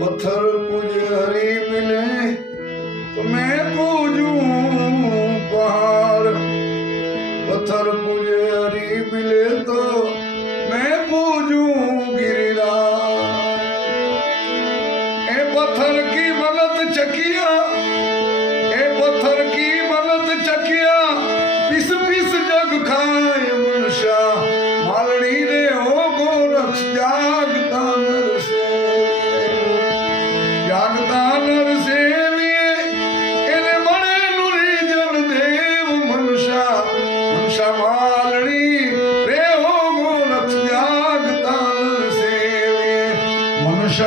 पत्थर पूजे हरी मिले तो मैं पूजूं पहाड़, पत्थर पूजे हरी मिले तो मैं पूजूं गिरिराज। ए पत्थर की मलत चकिया, ए पत्थर की मलत चकिया, पिस पिस जग खाए मनुष्य, मालनी रे हो गोरक्ष जागता नर से, जागता नर सेविए एने बड़े नुरी जन देव मनुष्य, मनुष्य मालनी रे हो गोरक्ष जागता नर सेविए, मनुष्य